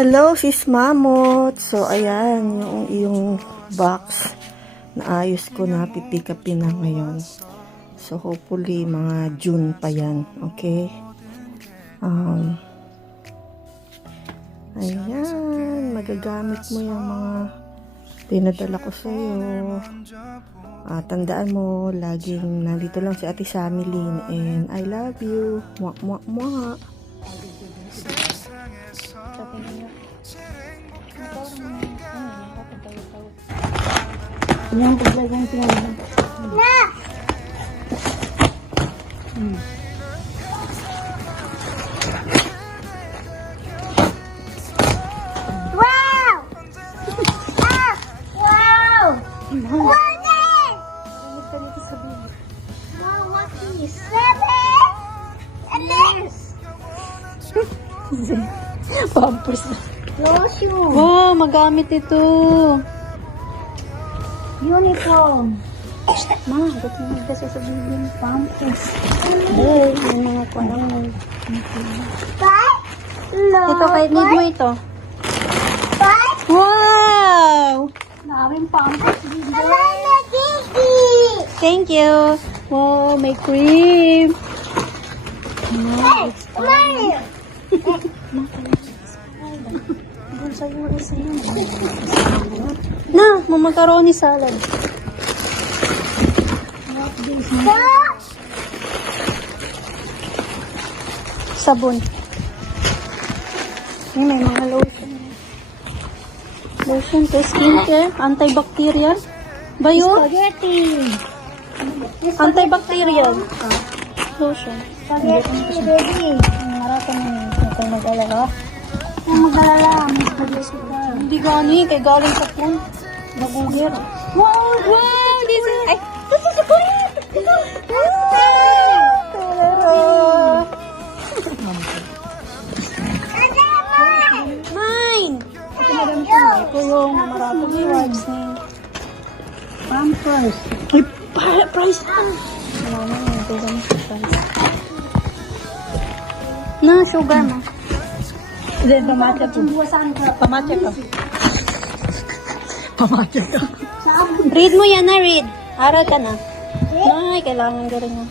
Hello, sis Mamot. So, ayan, yung yung box na ayos ko na pipikapin na ngayon. So, hopefully, mga June pa yan. Okay? Um, ayan, magagamit mo yung mga pinadala ko sa'yo. Ah, tandaan mo, laging nandito lang si Ate Samilyn and I love you. Mwah, mwah, mwah. Yan, paglagang pinag Wow! Ah! Wow! Is? Wow, what is? Seven? Alex! Pampers na. Lotion. Wow, magamit ito. Uniform. Ma, ba't mo kasi sabihin pampers? Eh, yung mga kwanang. Five? Ito, kahit need mo ito. Wow! Maraming pampers dito. Thank you. Wow, may cream. Hey, come here. Na, mamakaroni salad. Sabon. Ay, may mga lotion. Lotion to skincare, antibacterial. Ba yun? Spaghetti. Antibacterial. Lotion. Spaghetti, baby. Marami na yun. Huwag kang mag-alala. Ang mag-alala. Hindi gani, kay galing sa pool. Nagugir. Wow, wow, this is... Ay, this is a Korean. Mine! Ito yung maraming rewards ni Pampers. Ay, price na! Wala na yun. Ito yung price. Na, sugar mo. Hindi, pamatya ko. Pamatya ka. Pamatya ka. Read mo yan na, read. Aral ka na. Ay, kailangan ka rin yan.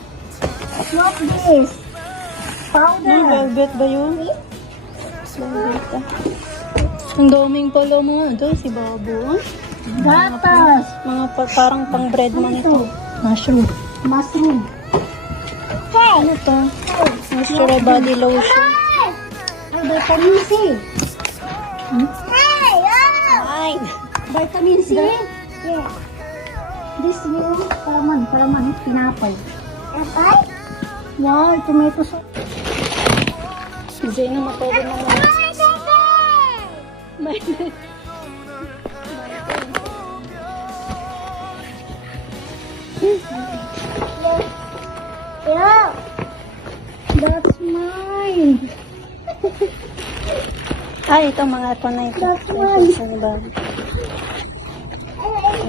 What this? Ay, Powder. velvet ba yun? Velvet ka. Ang daming pala mga doon, si Babo. Gatas. Mga pa, parang pang bread man ito. Mushroom. Mushroom. Hey! Ano to? Moisture body lotion. Ay, vitamin C. Hey! Oh! Ay! Vitamin C? Yeah. This yung paraman, paraman, pinapay. Pinapay? Wow, tomato sauce. Si Zayna matulog na naman. May Yeah. That's mine. Ay, ito mga ito na ito. That's mine.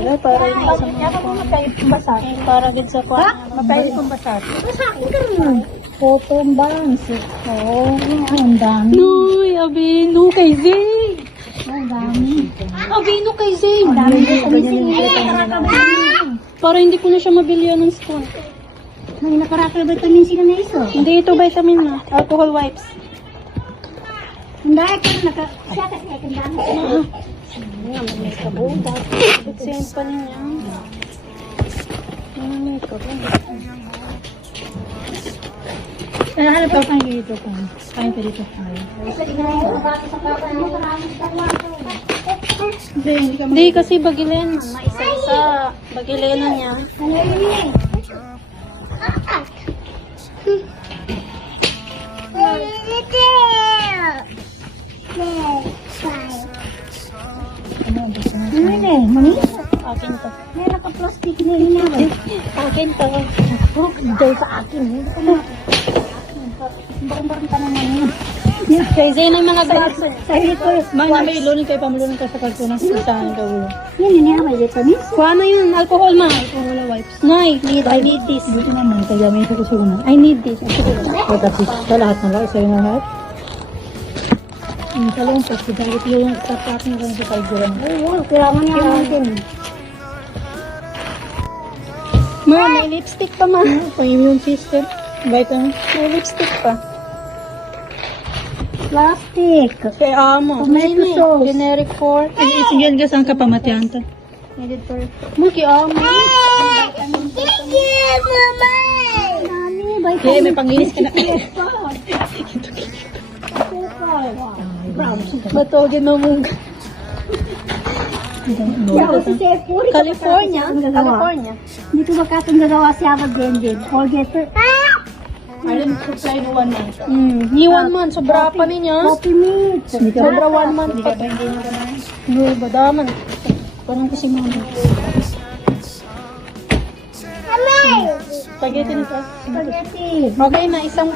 Wala, para yun sa mga ko. basat. Ay, para gid sa kwa. Mapayat kong basat. Masakin ka rin. Photo balance. Oo, ang dami. Noy, abino kay Zay. Ang dami. Abino kay Zay. Ang dami. Para hindi ko na siya mabilihan ng spoon. May nakaraka vitamin C na na iso. Hindi ito vitamin na. Alcohol wipes. Hindi, kaya naka... Siya kasi ay kandang. Nga, may kabuda. Same pa niya. May kabuda? Ano ano pa kain dito pa? Kain ka dito pa. Hindi kasi bagilen. Isa-isa. Bagilen na niya. Ano Akin to. Huwag daw sa akin. Ko na. Barang-barang ka naman yun. Kay Zay ng mga glaso. Sabi ko, Mga may ilunin kayo pamulunan ka sa kalpunan sa isahan ka ulo. yun yun yung may vitamins. Kuha na yun. Alcohol ma. Alcohol wipes. Nay, need, I need this. Buti naman, kaya may ko siya na. I need this. O tapos, sa lahat na lang, sa'yo na lahat. Yung talumpos, sigarit yung tapat na rin sa kalguran. Oo, kailangan niya natin. Ma, may lipstick pa ma. Pang immune system. Vitamin. May lipstick pa. Plastic. Kay amo. Tomato sauce. Generic for. Ay, isigan ka saan ka pamatyan ta. Needed for... Mo kay amo. Thank you, Mama! Nani, vitamin Kaya may panglinis ka na. Batogin mo mong. Siya si Chef Puri. California? California. California. Dito ba katong gagawa siya mag din Forget her. Ah! Ireland supply no one month. Mm, ni one month. Sobra pa niya. Coffee meat. Sobra one month pa. Hindi ba daman? Parang kasi mama. Spaghetti nito. Spaghetti. Okay na, isang